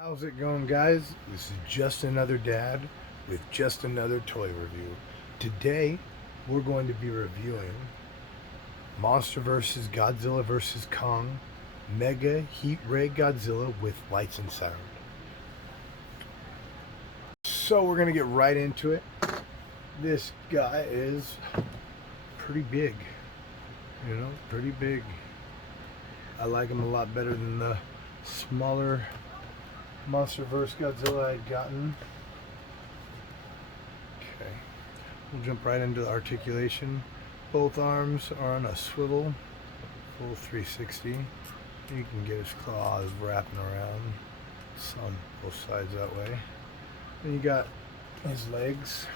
How's it going, guys? This is just another dad with just another toy review. Today we're going to be reviewing Monsterverse's Godzilla vs. Kong Mega HeatRay Godzilla with lights and sound. So we're gonna get right into it. This guy is pretty big, pretty big. I like him a lot better than the smaller Monsterverse Godzilla I'd gotten. Okay, we'll jump right into the articulation. Both arms are on a swivel, full 360. You can get his claws wrapping around on both sides that way. Then you got his legs.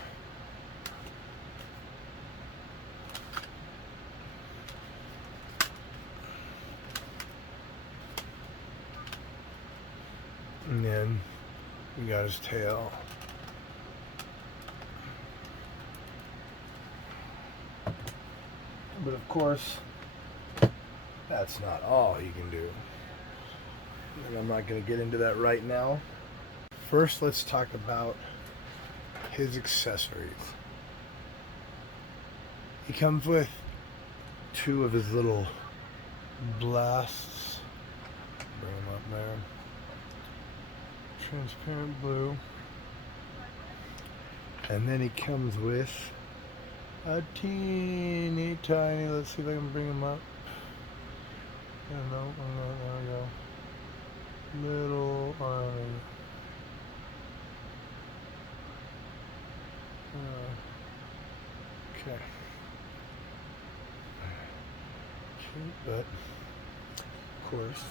And then we got his tail. But of course, that's not all he can do. And I'm not going to get into that right now. First, let's talk about his accessories. He comes with two of his little blasts. Bring them up there. Transparent blue, and then he comes with a teeny tiny, let's see if I can bring him up. There we go. Little army. Okay. Cute, but of course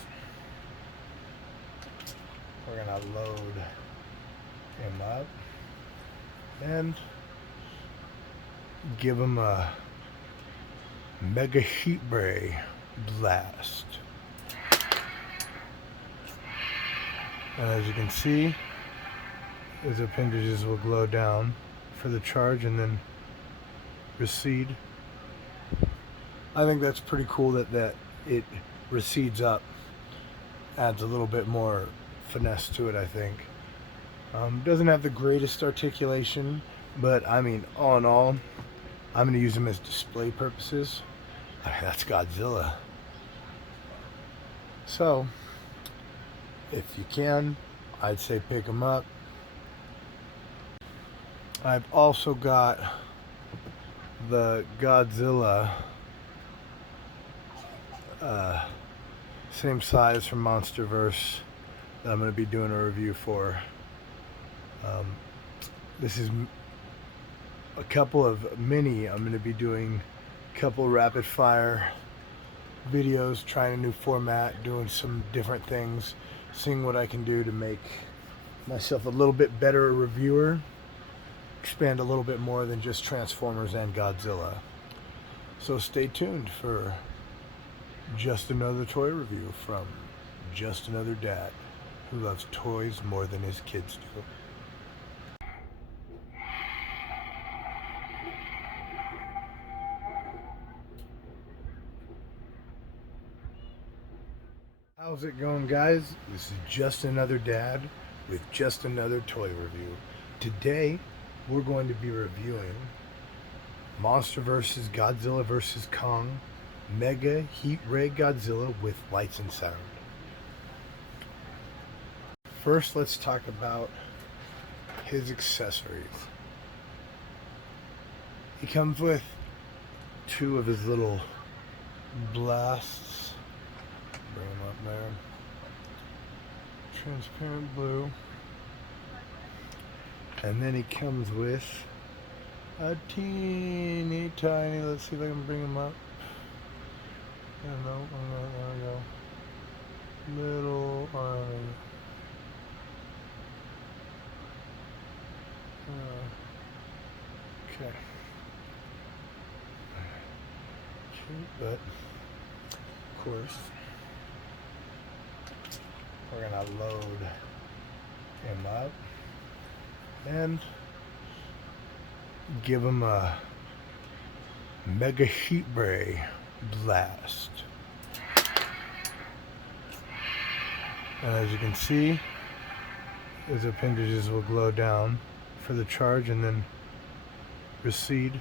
we're gonna load him up and give him a Mega HeatRay blast. And as you can see, his appendages will glow down for the charge and then recede. I think that's pretty cool that it recedes up. Adds a little bit more finesse to it, I think. Doesn't have the greatest articulation, but I mean, all in all, I'm going to use him as display purposes. I mean, that's Godzilla. So, if you can, I'd say pick him up. I've also got the Godzilla, same size from Monsterverse, that I'm going to be doing a review for. This is a couple of mini. I'm going to be doing a couple rapid fire videos, trying a new format, doing some different things, seeing what I can do to make myself a little bit better reviewer, expand a little bit more than just Transformers and Godzilla. So stay tuned for just another toy review from just another dad who loves toys more than his kids do. How's it going, guys? This is just another dad with just another toy review. Today we're going to be reviewing Monsterverse's Godzilla vs. Kong Mega HeatRay Godzilla with lights and sound. First, let's talk about his accessories. He comes with two of his little blasts. Bring them up there. Transparent blue. And then he comes with a teeny tiny, let's see if I can bring him up. There we go. Little army. Okay. Cute, but of course we're gonna load him up and give him a Mega HeatRay blast. And as you can see, Those appendages will glow down for the charge and then recede.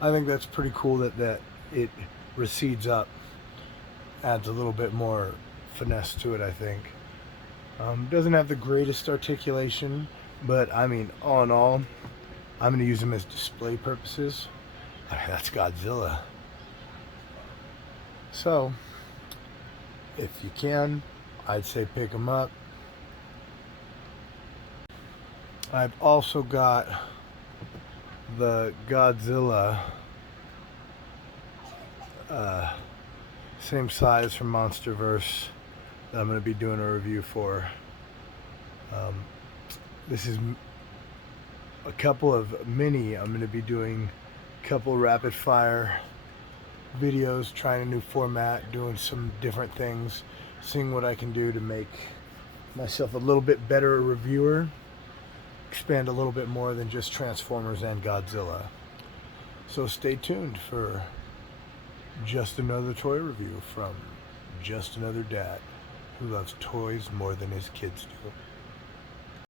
I think that's pretty cool that it recedes up. Adds a little bit more finesse to it, I think. Doesn't have the greatest articulation, but I mean, all in all, I'm going to use them as display purposes. That's Godzilla. So, if you can, I'd say pick them up. I've also got the Godzilla, same size from Monsterverse, that I'm going to be doing a review for. This is a couple of mini. I'm going to be doing a couple rapid fire videos, trying a new format, doing some different things, seeing what I can do to make myself a little bit better reviewer, expand a little bit more than just Transformers and Godzilla. So stay tuned for just another toy review from just another dad who loves toys more than his kids do.